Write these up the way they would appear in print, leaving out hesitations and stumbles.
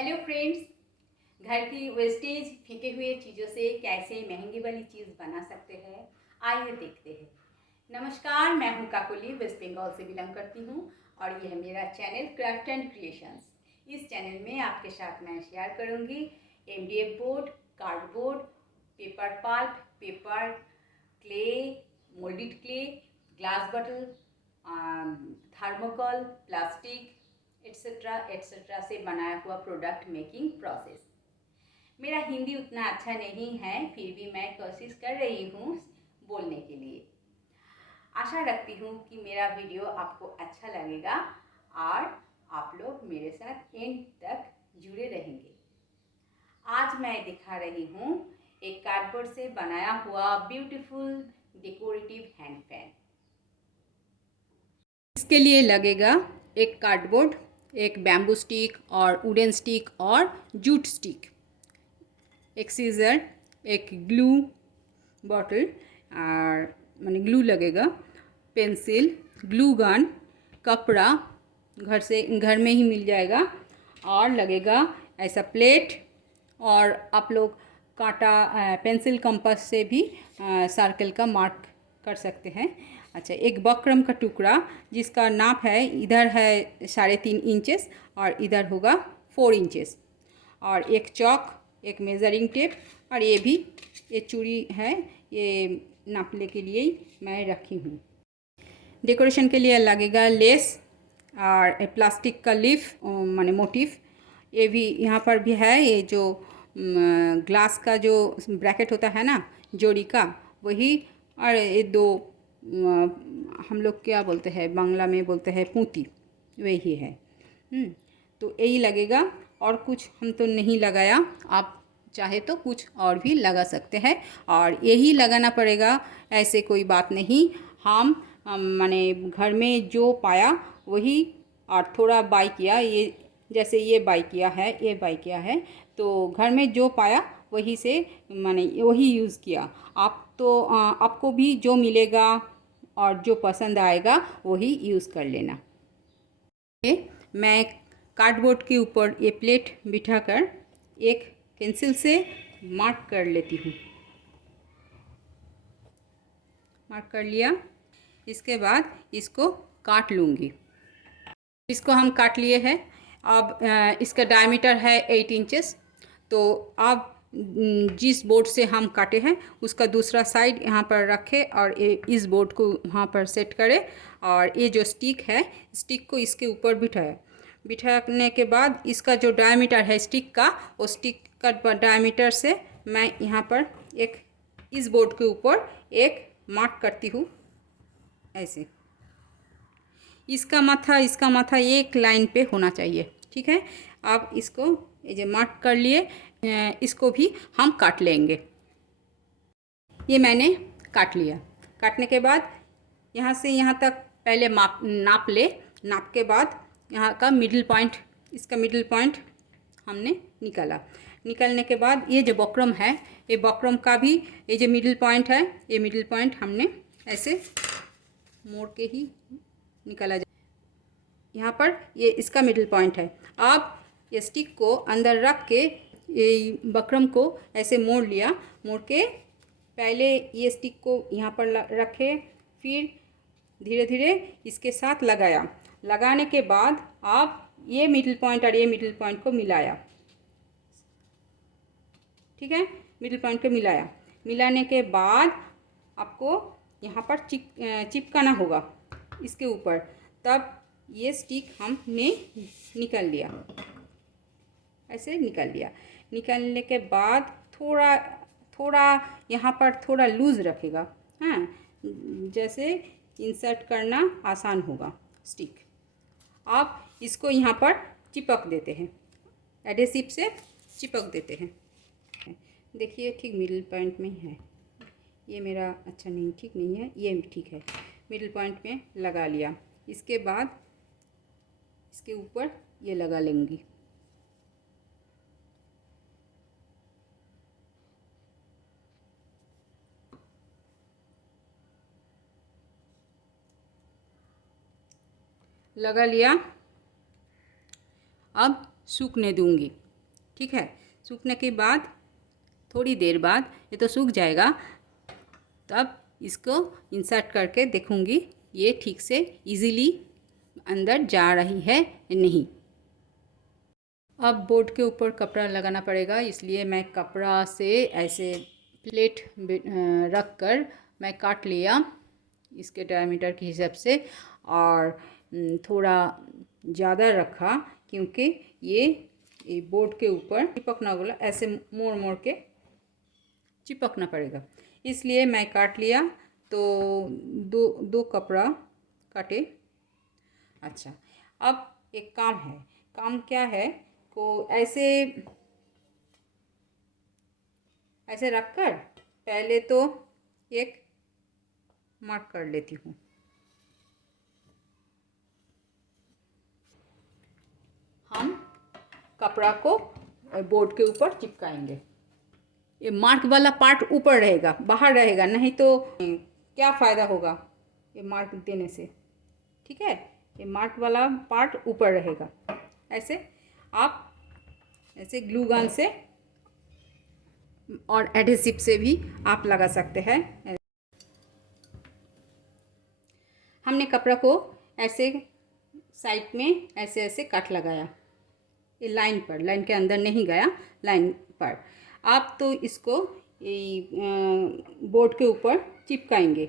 Hello friends, घर की wastage फेंके हुए चीज़ों से कैसे महंगी वाली चीज़ बना सकते हैं, आइए देखते हैं। नमस्कार, मैं हूं काकोली, वेस्ट बंगाल से बिलोंग करती हूं और यह मेरा चैनल क्राफ्ट एंड क्रिएशंस। इस चैनल में आपके साथ मैं शेयर करूंगी MDF board, cardboard, paper pulp, paper, clay, moulded clay, glass bottle, thermocol, plastic etcetera etcetera से बनाया हुआ प्रोडक्ट मेकिंग प्रोसेस। मेरा हिंदी उतना अच्छा नहीं है, फिर भी मैं कोशिश कर रही हूँ बोलने के लिए। आशा रखती हूँ कि मेरा वीडियो आपको अच्छा लगेगा और आप लोग मेरे साथ एंड तक जुड़े रहेंगे। आज मैं दिखा रही हूँ एक कार्डबोर्ड से बनाया हुआ ब्यूटीफुल डेकोरेटिव हैंड फैन। इसके लिए लगेगा एक कार्डबोर्ड, एक बैम्बू स्टिक और वुडन स्टिक और जूट स्टिक, एक सीजर, एक ग्लू बॉटल और माने ग्लू लगेगा, पेंसिल, ग्लू गन, कपड़ा घर में ही मिल जाएगा और लगेगा ऐसा प्लेट। और आप लोग कांटा पेंसिल कंपास से भी सर्कल का मार्क कर सकते हैं। अच्छा, एक बकरम का टुकड़ा जिसका नाप है, इधर है 3.5 इंचेस और इधर होगा 4 इंचेस, और एक चौक, एक मेज़रिंग टेप, और ये चूड़ी है, ये नापने के लिए मैं रखी हूँ। डेकोरेशन के लिए लगेगा लेस और प्लास्टिक का लीफ माने मोटिफ, ये भी यहाँ पर भी है। ये जो ग्लास का जो ब्रैकेट होता है ना, जोड़ी का, वही। और ये दो हम लोग क्या बोलते हैं, बांग्ला में बोलते हैं पूती, वही है। तो यही लगेगा, और कुछ हम तो नहीं लगाया, आप चाहे तो कुछ और भी लगा सकते हैं। और यही लगाना पड़ेगा, ऐसे कोई बात नहीं। हम माने घर में जो पाया वही, और थोड़ा बाई किया, ये जैसे ये बाई किया है, ये बाई किया है, तो घर में जो पाया वही से माने वही यूज़ किया। आप तो आपको भी जो मिलेगा और जो पसंद आएगा वही यूज़ कर लेना। मैं कार्डबोर्ड के ऊपर ये प्लेट बिठाकर एक पेंसिल से मार्क कर लेती हूँ। मार्क कर लिया, इसके बाद इसको काट लूँगी। इसको हम काट लिए हैं। अब इसका डायमीटर है 8 इंचेस। तो अब जिस बोर्ड से हम काटे हैं उसका दूसरा साइड यहाँ पर रखें और इस बोर्ड को वहाँ पर सेट करें, और ये जो स्टिक है, स्टिक को इसके ऊपर बिठाने के बाद इसका जो डायमीटर है स्टिक का, वो स्टिक का डायमीटर से मैं यहाँ पर एक इस बोर्ड के ऊपर एक मार्क करती हूँ ऐसे। इसका माथा एक लाइन पे होना चाहिए, ठीक है। अब इसको ये जो मार्क कर लिए, इसको भी हम काट लेंगे। ये मैंने काट लिया। काटने के बाद यहाँ से यहाँ तक पहले नाप ले। नाप के बाद यहाँ का मिडिल पॉइंट, इसका मिडिल पॉइंट हमने निकाला। निकालने के बाद ये जो बॉक्रम है, ये बॉक्रम का भी ये जो मिडिल पॉइंट है, ये मिडिल पॉइंट हमने ऐसे मोड़ के ही निकाला जाए। यहाँ पर ये इसका मिडिल पॉइंट है। आप ये स्टिक को अंदर रख के ये बकरम को ऐसे मोड़ लिया। मोड़ के पहले ये स्टिक को यहाँ पर रखे, फिर धीरे धीरे इसके साथ लगाया। लगाने के बाद आप ये मिडिल पॉइंट और ये मिडिल पॉइंट को मिलाया, ठीक है। मिडिल पॉइंट को मिलाया। मिलाने के बाद आपको यहाँ पर चिपकाना होगा इसके ऊपर। तब ये स्टिक हमने निकाल लिया, ऐसे निकाल लिया। निकालने के बाद थोड़ा यहाँ पर थोड़ा लूज़ रखेगा, हाँ, जैसे इंसर्ट करना आसान होगा स्टिक। आप इसको यहाँ पर चिपक देते हैं, एडहेसिव से चिपक देते हैं। देखिए, ठीक मिडिल पॉइंट में है। ये मेरा अच्छा नहीं, ठीक नहीं है, ये ठीक है। मिडिल पॉइंट में लगा लिया। इसके बाद इसके ऊपर ये लगा लेंगी। लगा लिया। अब सूखने दूंगी। ठीक है। सूखने के बाद थोड़ी देर बाद ये तो सूख जाएगा, तब इसको इंसर्ट करके देखूँगी ये ठीक से इजीली अंदर जा रही है नहीं। अब बोर्ड के ऊपर कपड़ा लगाना पड़ेगा, इसलिए मैं कपड़ा से ऐसे प्लेट रख कर मैं काट लिया इसके डायमीटर के हिसाब से, और थोड़ा ज़्यादा रखा क्योंकि ये बोर्ड के ऊपर चिपकना वाला ऐसे मोड़ मोड़ के चिपकना पड़ेगा, इसलिए मैं काट लिया। तो दो कपड़ा काटे। अच्छा, अब एक काम है। काम क्या है, को ऐसे रखकर पहले तो एक मार्क कर लेती हूँ। हम कपड़ा को बोर्ड के ऊपर चिपकाएंगे। ये मार्क वाला पार्ट ऊपर रहेगा, बाहर रहेगा, नहीं तो क्या फ़ायदा होगा ये मार्क देने से। ठीक है, ये मार्क वाला पार्ट ऊपर रहेगा। ऐसे आप ऐसे ग्लू गन से और एडहेसिव से भी आप लगा सकते हैं। हमने कपड़ा को ऐसे साइड में ऐसे ऐसे काट लगाया, ये लाइन पर, लाइन के अंदर नहीं गया, लाइन पर। आप तो इसको बोर्ड के ऊपर चिपकाएंगे।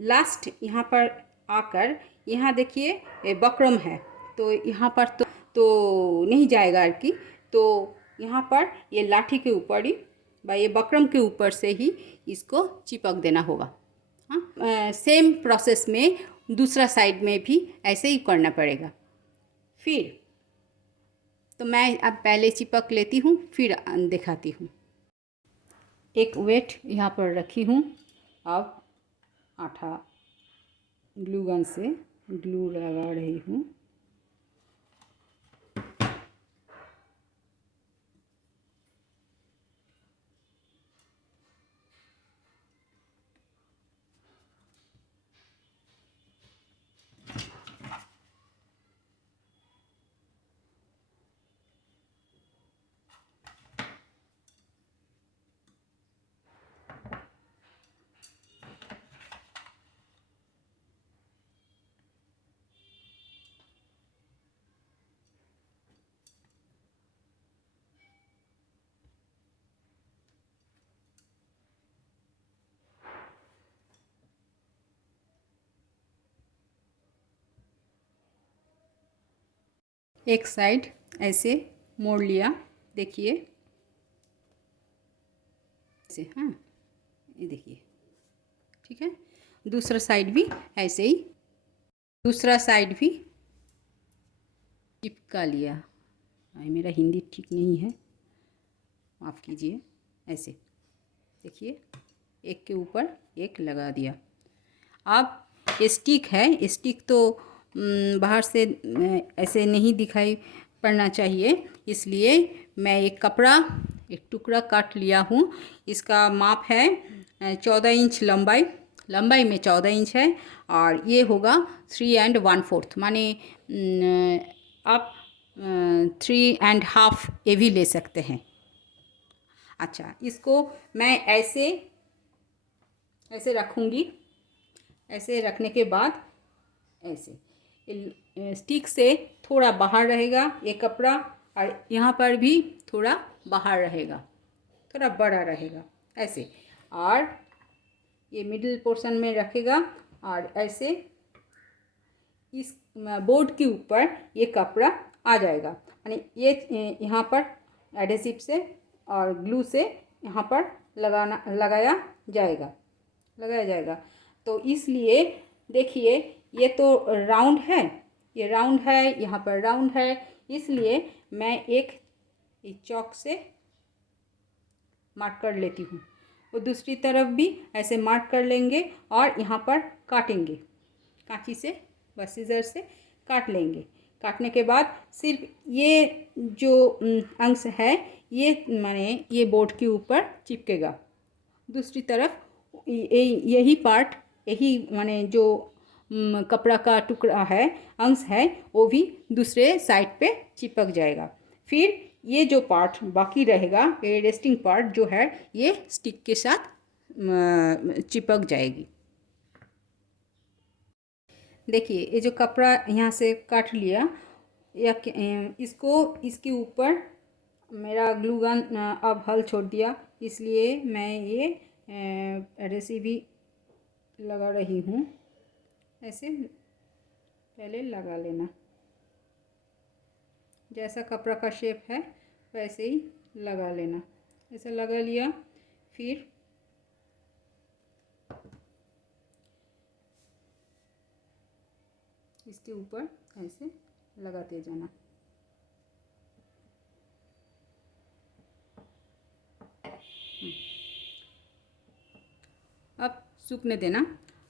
लास्ट यहाँ पर आकर, यहाँ देखिए ये बक्रम है, तो यहाँ पर तो नहीं जाएगा कि, तो यहाँ पर ये लाठी के ऊपर ही व ये बक्रम के ऊपर से ही इसको चिपक देना होगा। हाँ, सेम प्रोसेस में दूसरा साइड में भी ऐसे ही करना पड़ेगा। फिर तो मैं अब पहले चिपक लेती हूँ, फिर दिखाती हूँ। एक वेट यहाँ पर रखी हूँ। अब आटा ग्लू गन से ग्लू लगा रही हूँ। एक साइड ऐसे मोड़ लिया, देखिए ऐसे। हाँ, ये देखिए, ठीक है। दूसरा साइड भी ऐसे ही, दूसरा साइड भी चिपका लिया। मेरा हिंदी ठीक नहीं है, माफ़ कीजिए। ऐसे देखिए, एक के ऊपर एक लगा दिया। अब स्टिक है, स्टिक तो बाहर से ऐसे नहीं दिखाई पड़ना चाहिए, इसलिए मैं एक कपड़ा, एक टुकड़ा काट लिया हूँ। इसका माप है 14 इंच लंबाई में 14 इंच है, और ये होगा 3 1/4, माने आप 3.5 ये भी ले सकते हैं। अच्छा, इसको मैं ऐसे रखूँगी। ऐसे रखने के बाद ऐसे स्टिक से थोड़ा बाहर रहेगा ये कपड़ा, और यहाँ पर भी थोड़ा बाहर रहेगा, थोड़ा बड़ा रहेगा ऐसे, और ये मिडिल पोर्शन में रखेगा, और ऐसे इस बोर्ड के ऊपर ये कपड़ा आ जाएगा। यानी ये यहाँ पर एडहेसिव से और ग्लू से यहाँ पर लगाया जाएगा। तो इसलिए देखिए, ये तो राउंड है, ये राउंड है, यहाँ पर राउंड है, इसलिए मैं एक चॉक से मार्क कर लेती हूँ। और दूसरी तरफ भी ऐसे मार्क कर लेंगे, और यहाँ पर काटेंगे कांची से, बस सीजर से काट लेंगे। काटने के बाद सिर्फ ये जो अंश है, ये माने ये बोर्ड के ऊपर चिपकेगा। दूसरी तरफ यही पार्ट, यही माने जो कपड़ा का टुकड़ा है, अंश है, वो भी दूसरे साइड पे चिपक जाएगा। फिर ये जो पार्ट बाकी रहेगा, ये रेस्टिंग पार्ट जो है, ये स्टिक के साथ चिपक जाएगी। देखिए ये जो कपड़ा यहाँ से काट लिया, या इसको इसके ऊपर मेरा ग्लू गन अब हल छोड़ दिया, इसलिए मैं ये एडहेसिव भी लगा रही हूँ। ऐसे पहले लगा लेना, जैसा कपड़ा का शेप है वैसे ही लगा लेना। ऐसा लगा लिया, फिर इसके ऊपर ऐसे लगाते जाना। अब सूखने देना।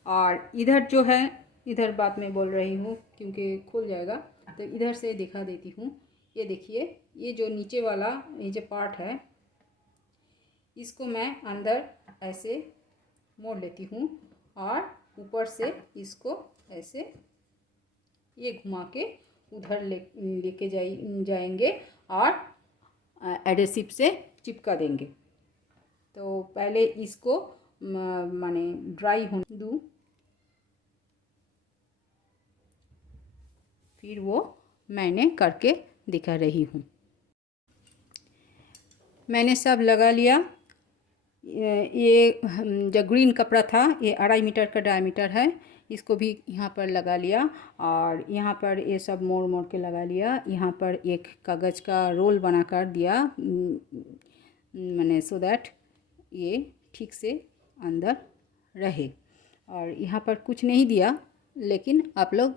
और इधर जो है, इधर बात मैं बोल रही हूँ क्योंकि खुल जाएगा, तो इधर से दिखा देती हूँ। ये देखिए, ये जो नीचे वाला ये जो पार्ट है, इसको मैं अंदर ऐसे मोड़ लेती हूँ और ऊपर से इसको ऐसे ये घुमा के उधर लेके जाएंगे और एडहेसिव से चिपका देंगे। तो पहले इसको माने ड्राई होने दूँ, फिर वो मैंने करके दिखा रही हूँ। मैंने सब लगा लिया। ये जो ग्रीन कपड़ा था, ये 2.5 मीटर का डायमीटर है, इसको भी यहाँ पर लगा लिया और यहाँ पर ये सब मोड़ मोड़ के लगा लिया। यहाँ पर एक कागज़ का रोल बना कर दिया, मैंने सो दैट ये ठीक से अंदर रहे। और यहाँ पर कुछ नहीं दिया, लेकिन आप लोग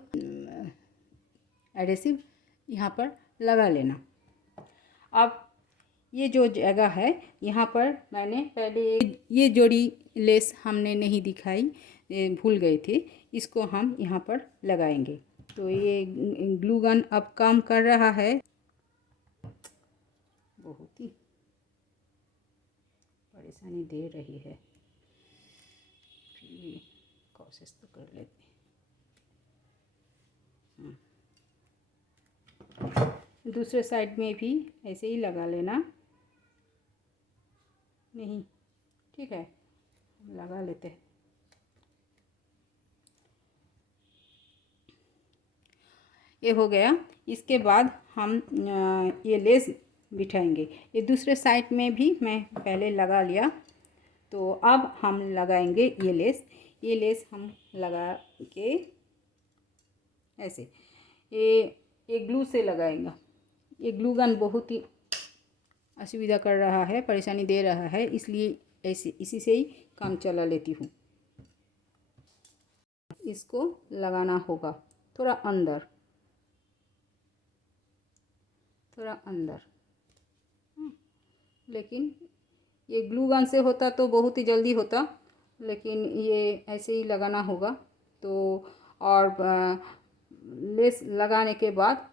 एडहेसिव यहाँ पर लगा लेना। अब ये जो जगह है, यहाँ पर मैंने पहले ये जोड़ी लेस हमने नहीं दिखाई, भूल गए थे, इसको हम यहाँ पर लगाएंगे। तो ये ग्लू गन अब काम कर रहा है, बहुत ही परेशानी दे रही है, फिर भी कोशिश तो कर लेते हैं। दूसरे साइड में भी ऐसे ही लगा लेना। नहीं, ठीक है, लगा लेते हैं। ये हो गया। इसके बाद हम ये लेस बिठाएंगे। ये दूसरे साइड में भी मैं पहले लगा लिया, तो अब हम लगाएंगे ये लेस। ये लेस हम लगा के ऐसे ये ग्लू से लगाएंगे। ये ग्लू गन बहुत ही असुविधा कर रहा है, परेशानी दे रहा है, इसलिए ऐसे इसी से ही काम चला लेती हूँ। इसको लगाना होगा थोड़ा अंदर, थोड़ा अंदर। लेकिन ये ग्लू गन से होता तो बहुत ही जल्दी होता, लेकिन ये ऐसे ही लगाना होगा। तो और लेस लगाने के बाद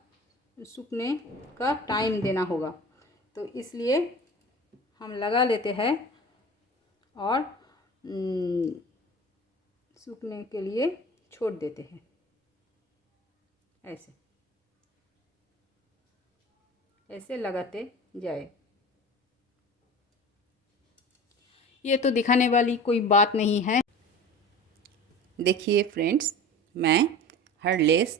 सूखने का टाइम देना होगा, तो इसलिए हम लगा लेते हैं और सूखने के लिए छोड़ देते हैं। ऐसे ऐसे लगाते जाए। ये तो दिखाने वाली कोई बात नहीं है। देखिए फ्रेंड्स, मैं हर लेस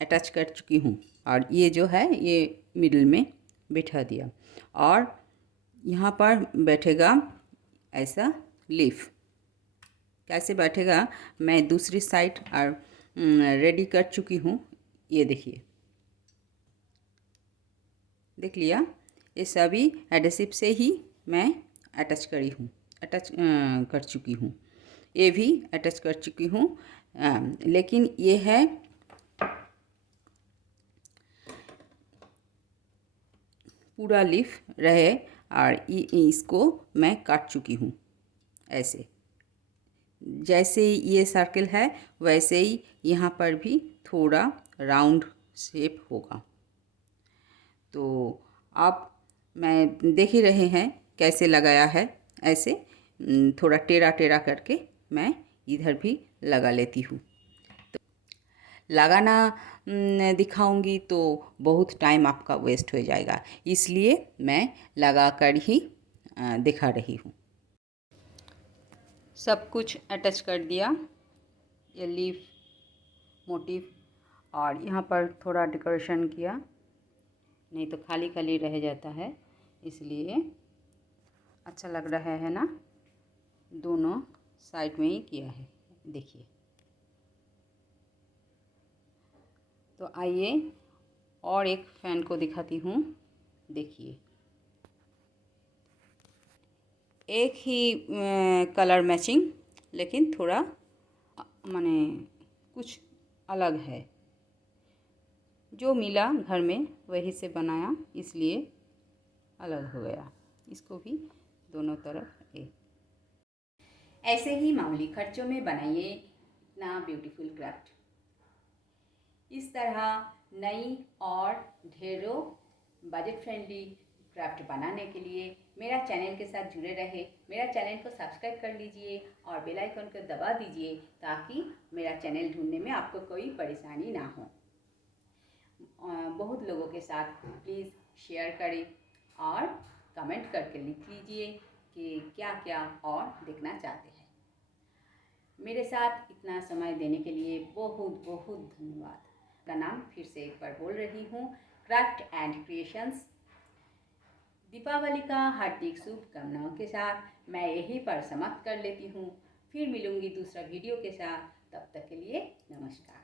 अटैच कर चुकी हूँ और ये जो है ये मिडिल में बिठा दिया, और यहाँ पर बैठेगा ऐसा लीफ। कैसे बैठेगा मैं दूसरी साइड और रेडी कर चुकी हूँ। ये देखिए, देख लिया, ये सभी एडहेसिव से ही मैं अटैच कर चुकी हूँ। ये भी अटैच कर चुकी हूँ, लेकिन ये है पूरा लीफ रहे, और इसको मैं काट चुकी हूँ। ऐसे जैसे ये सर्कल है वैसे ही यहाँ पर भी थोड़ा राउंड शेप होगा। तो आप मैं देख ही रहे हैं कैसे लगाया है। ऐसे थोड़ा टेढ़ा टेढ़ा करके मैं इधर भी लगा लेती हूँ। तो लगाना दिखाऊंगी तो बहुत टाइम आपका वेस्ट हो जाएगा, इसलिए मैं लगा कर ही दिखा रही हूँ। सब कुछ अटैच कर दिया, ये लीफ मोटिव, और यहाँ पर थोड़ा डेकोरेशन किया, नहीं तो खाली खाली रह जाता है, इसलिए अच्छा लग रहा है ना। दोनों साइड में ही किया है, देखिए। तो आइए और एक फ़ैन को दिखाती हूँ, देखिए। एक ही कलर मैचिंग, लेकिन थोड़ा माने कुछ अलग है। जो मिला घर में वही से बनाया, इसलिए अलग हो गया। इसको भी दोनों तरफ एक। ऐसे ही मामूली खर्चों में बनाइए इतना ब्यूटीफुल क्राफ्ट। इस तरह नई और ढेरों बजट फ्रेंडली क्राफ्ट बनाने के लिए मेरा चैनल के साथ जुड़े रहे। मेरा चैनल को सब्सक्राइब कर लीजिए और बेल आइकन को दबा दीजिए, ताकि मेरा चैनल ढूंढने में आपको कोई परेशानी ना हो। बहुत लोगों के साथ प्लीज़ शेयर करें और कमेंट करके लिख लीजिए कि क्या क्या और देखना चाहते हैं। मेरे साथ इतना समय देने के लिए बहुत बहुत धन्यवाद। का नाम फिर से एक बार बोल रही हूँ, क्राफ्ट एंड क्रिएशंस। दीपावली का हार्दिक शुभकामनाओं के साथ मैं यहीं पर समाप्त कर लेती हूँ। फिर मिलूँगी दूसरा वीडियो के साथ, तब तक के लिए नमस्कार।